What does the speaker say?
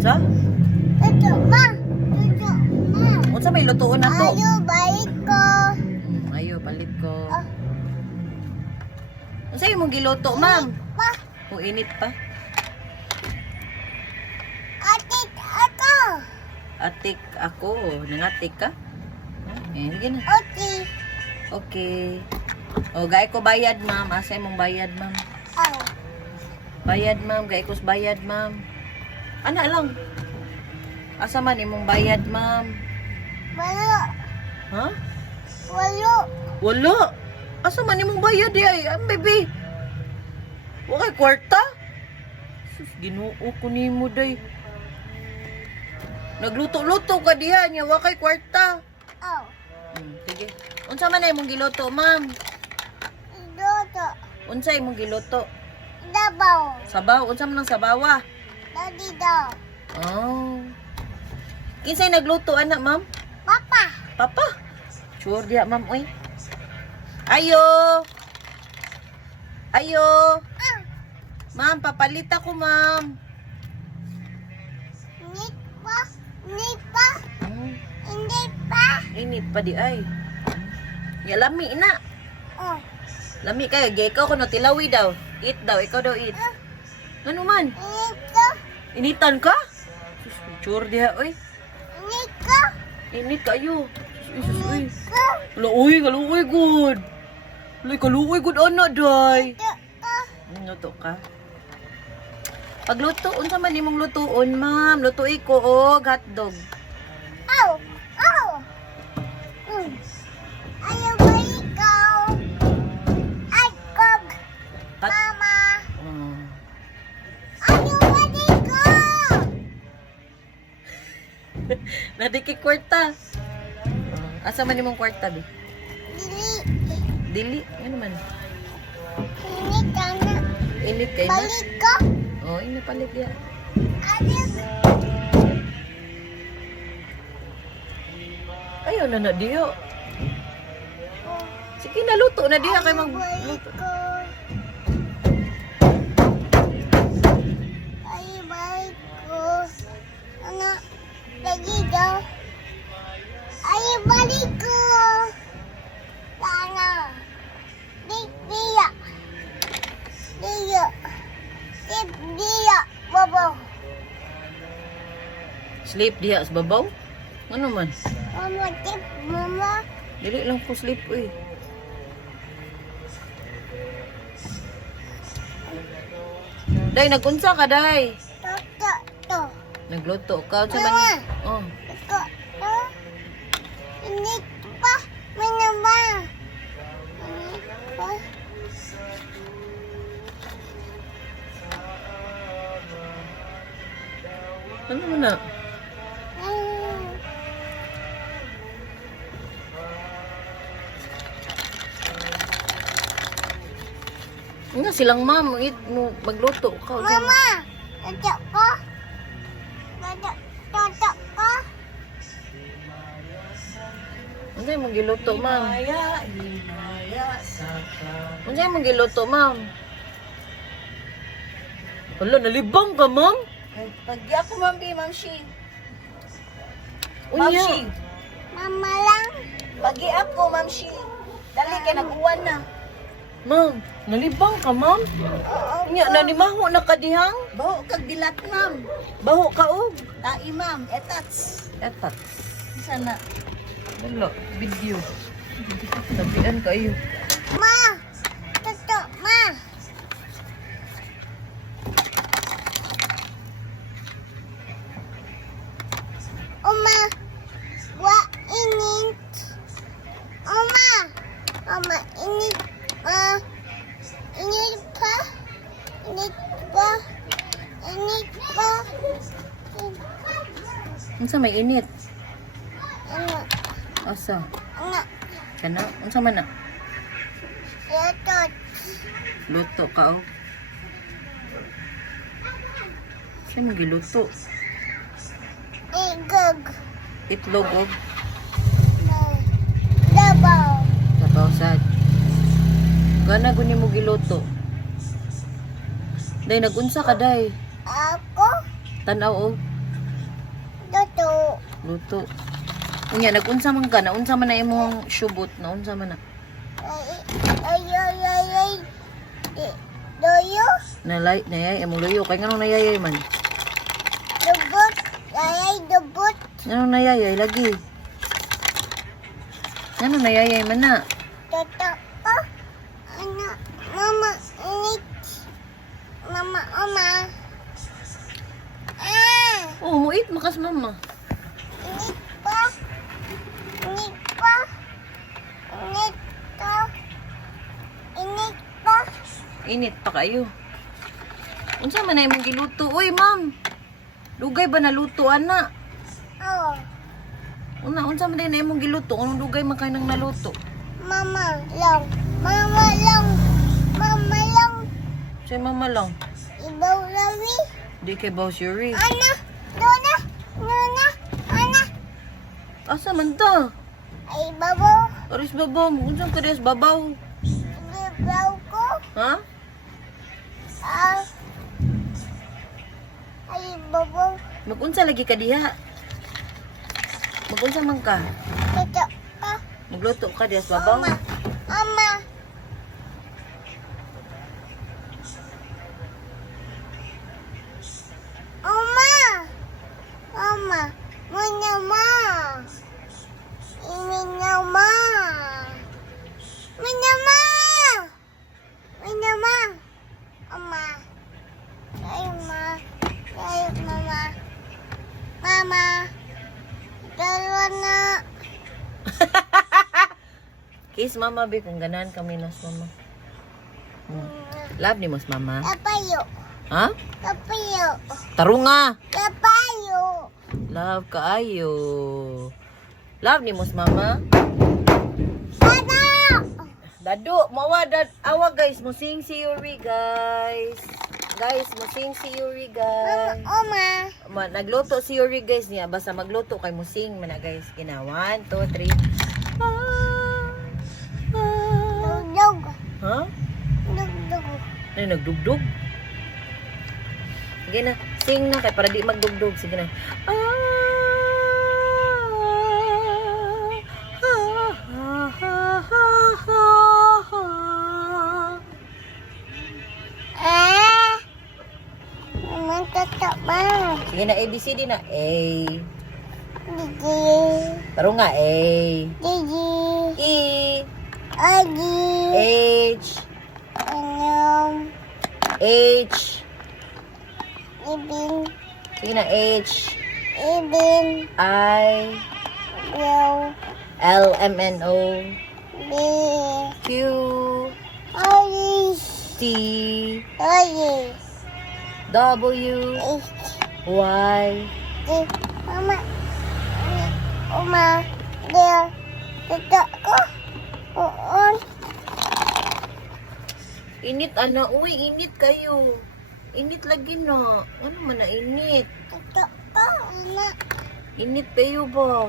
Sa? Tuto, ma. Tuto, ma. Unsa may lutuon na to? Ayo, balik ko. Ayo, palit ko. Ah. Unsa imong giluto, ma'am? Pa, O init pa? atit ako. Atik ako. Nangatik ka? Eh, sige na. Okay. Okay. O, gay ko bayad, ma'am. Asa imong bayad, ma'am? Oh. Bayad, ma'am. Gay ko bayad, ma'am. Ana lang. Asa man imong bayad, ma'am? Walo. Ha? Walo. Wala. Asa man imong bayad, ay? Baby. Wakay kwarta? Sus, Ginoo ko nimo, day. Nagluto-luto ka diha niya, wakay kwarta. Oh. Sige. Unsa man ay imong giluto, ma'am? Tuto. Unsa imong giluto? Dabaw. Sabaw, unsa man ang sabawa? Dadi daw. Oh. Kinsay nagluto anak, ma'am? Papa. Papa. Sure diha, ma'am, oy. Ayo. Ayo. Ah. Ma'am, papalit ako, ma'am. Nit pa. Nit pa. Hmm. Hindi pa. Init pa di ay. Ya lami na. Oh. Lami kayo, gay ikaw kuno tilawi daw. Eat daw, ikaw daw eat. Ano man? Ito. Initan ka? Sus, sure diha, oy. Nito. Init kayo. Sus, uy. Nito. Kaluoy, kaluoy good. Kaluoy good anak, day. Tuto. Luto ka? Pagluto, unsa man imong lutuon, ma'am? Lutuin ko og hotdog. Oh. Oh. Ayaw balik ko. Agkog. Hot Mama. Oh. Ayaw balik ko. Nadiki kwarta. Asa man imong kwarta, bi? Dili. Dili, ano man? Ini kana. Init kay na. Balik ko. Oh, ini palit ya. Ayaw. Ayaw na diyo. Sige na, luto na diya kay mag Balik luto. ko. Ayaw balik ko. Ano? Lagi daw. Ayaw balik ko. Sana. Dia. Dia. Dia. Bobo. Sleep diya sa babaw. Ano man? Mama, tip, mama. Dili lang ko sleep, uy. Day, nagunsa ka, day. Toto, to. Nagluto ka. Unsa man? Mama. Oh. Toto, to. Hindi pa. Manaba. Hindi pa. Ano mo na? Hmm. Nga silang ma'am, eat mo magluto ka. Mama. Toto ko. Toto, toto ko. Unsa imong giluto, ma'am? Unsa imong giluto, ma'am? Wala, nalibang ka, ma'am? Pagi ako, Ma'am B, Ma'am Shi. Ma'am Unya. Shi. Mama lang. Pagi ako, Ma'am Shi. Dali kay nag-uwan na. Ma'am, nalibang ka, ma'am? Oo. Unya, nanimaho na kadihang? Baho kag dilat, Ma'am. Baho ka, og. Tai, Ma'am. Etats. Etat. Sana. Wala, video. Sabihan kayo. Ma. Toto, ma. Oma. Wa init. Oma. Oma init. Init pa. Init pa. Init pa. Unsa may init? Ano? Asa? Ano? Kana? Unsa man na? Yatot. Luto ka, og. Siya mo giluto. Igog. Itlog, og. Dabaw. Napawsad. Gana guni mo giluto. Day, nagunsa ka, day. Ako. Tanaw, og. Luto. Unya, nag-unsa man ka? Naunsa man na imong syubot? Naunsa man na? Ay. Doyo. Nayay, imong luyo. Kaya nga nung nayayay man? Dubot. Ay, dubot. Nga nung nayayay, lagi. Nga nung nayayay man na? Tata ko. Ano? Mama, init. Mama, oma. Oo, muit makas mama. Init pa. Init pa. Init pa. Init pa. Init pa kayo. Unsa man na imong giluto? Uy, ma'am. Dugay ba naluto, ana? Oh, Unsa man na imong giluto? Anong dugay man kayo nang naluto? mama lang. Mama lang. Mama lang. Say mama lang. Ibaw lawi. Di kay Boss Yuri. Ana. Dona. Nona. Ana. Asa man ta? Ay, babaw. Aris babaw. Unsa ka des babaw? Ibaw ko. Ha? Ah. Ay, babaw. Magunsa lagi ka diha? Magunsa man ka? Tata ka. Magluto ka des babaw? Oma. Oma. Oma. Oma. Muna ma. Muna ma. Muna ma. Muna ma. Oma. Ay, ma. Ay, mama. Mama. Dalawa na. Kiss mama be kung ganahan kami nas mama. Love ni mas mama. Kapayo. Ha? Kapayo. Tarunga. Kapayo. Love kaayo. Love ni mas mama. Baba. Dado, mawa awa guys, musing si Yuri guys. Guys, musing si Yuri guys. Oma. Nagluto si Yuri guys niya. Basta magluto kay musing man na guys. Kina 1, 2, 3. Dugdug. Ha? Dugdug. Ay, nagdugdug. Sige na, sing na kay para di magdugdug. Sige na. Mama tatak ba? Sige na, ABCD na. A. Gigi. Taro nga, A. Gigi. E. Agi. H. Anyam. H. Ibin. Sige na, H. Ibin. I. Yaw. L, M, N, O. B. Q. Ayis. T. Ayis. W. H. Y. D. Mama. Oma. Dia. Tatak ko. Uon. Init, ana. Uy, init kayo. Init lagi na. Ano man na init? Tatak ko. Anak. Init kayo ba?